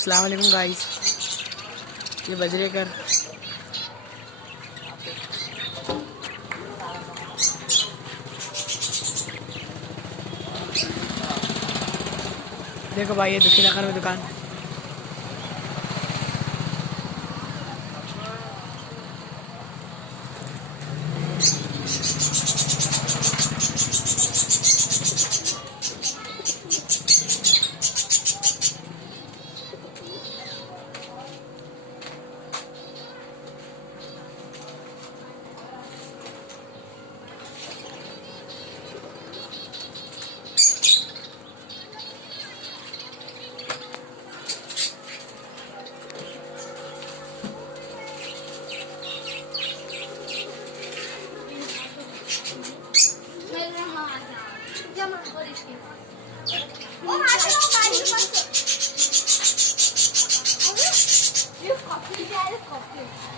अस्सलाम वालेकुम गाइस, ये बजरेकर देखो भाई, ये दुखी नगर में दुकान। Coffee.